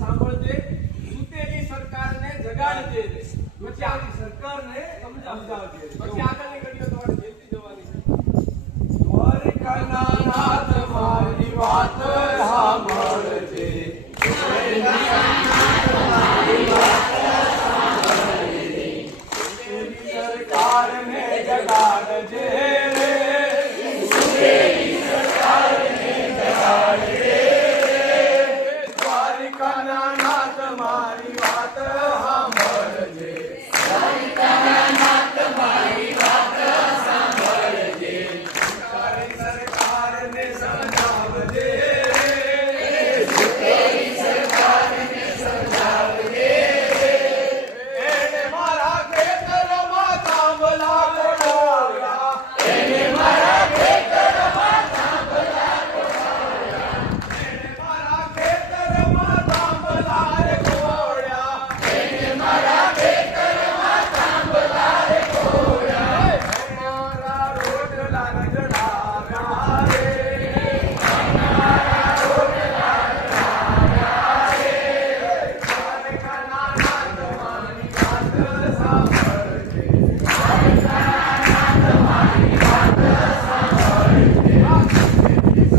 સાંભળજે, સૂતેલી સરકારને જગાડજે રે. પછી આવી સરકારને સમજાવજે રે. પછી આગળની ઘડીઓ તમારે જેલથી જવાની છે. દ્વારિકાના નાથ મારી વાત સાંભળજે. સરકારને જગાડજે રે. દ્વારિકાના નાથ મારી વાત સાંભળજે. સરકારને સમજાવજે. એને મારા ખેતરમાં થાંભલા ગોડાવ્યા. એને મારા ખેતરમાં થાંભલા ગોડાવ્યા. એને મારા ખેતરમાં થાંભલા રે ગોળ્યા. એને મારા ખેતરમાં થાંભલા રે ગોળ્યા. મારા રોટલા જડાવ્યા રે. મારા રોટલા જડાવ્યા રે. દ્વારિકાના નાથ મારી વાત સાંભળજે.